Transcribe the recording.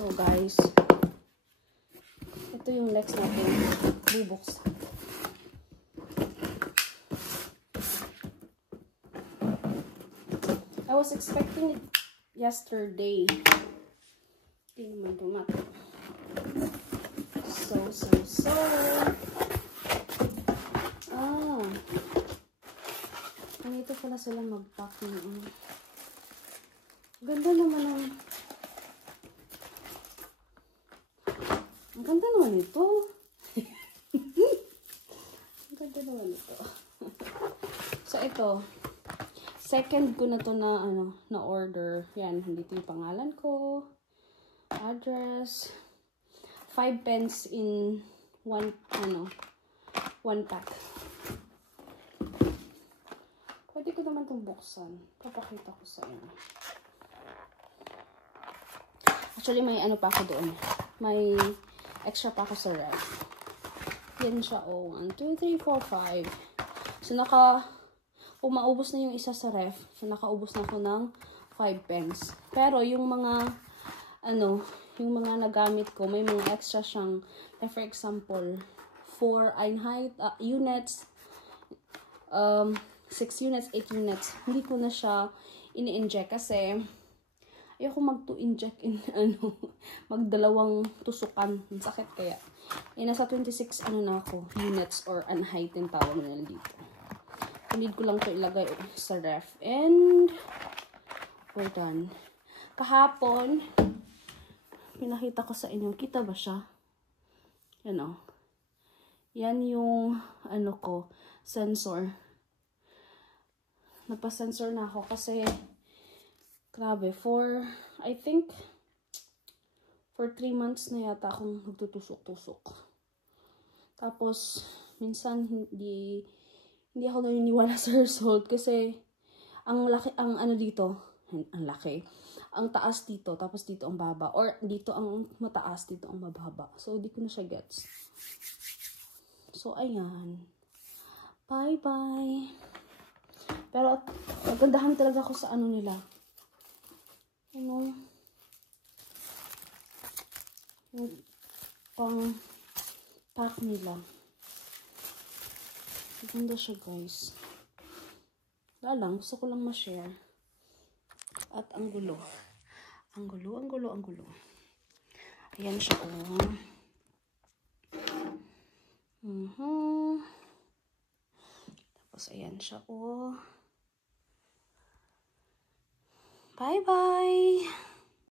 So guys, ito yung next natin bubuksan. I was expecting it yesterday. Hindi naman dumating. So. Ganito pala sila mag-pack noon. Ganda naman ang ganda naman ito. Ang ganda naman ito. So ito, second ko na to na order. Yan, dito yung pangalan ko, address, 5 pens in one pack. Pwede ko naman itong buksan. Papakita ko sa inyo. Actually, may ano pa ako doon. May extra pa ako sa ref. Yan siya. 1, 2, 3, 4, 5. So, kung maubos na yung isa sa ref, so nakaubos na ako ng 5 pens. Pero, yung mga, yung mga nagamit ko, may mga extra siyang, for example, 4 units, 6 units, 8 units. Hindi ko na siya ini-inject kasi ayoko mag-to-inject in magdalawang tusukan. Ang sakit kaya. Nasa 26 na ako, units or unheightened tawag nila dito. Need ko lang to ilagay sa ref. And we're done. Kahapon, pinakita ko sa inyo. Kita ba siya? Yan o. Yan yung ko, sensor. Nagpa-sensor na ako kasi grabe, I think for 3 months na yata akong nagtutusok-tusok. Tapos minsan hindi ako naniniwala sa result kasi ang taas dito, tapos dito ang baba, or dito ang mataas, dito ang mababa. So hindi ko na siya gets. So ayan. Bye. Pero, nagandahan talaga ako sa nila. Yung pang-pack nila. Maganda siya, guys. Wala lang, gusto ko lang ma-share. At ang gulo. Ang gulo. Ayan siya, Tapos, ayan siya, Bye-bye!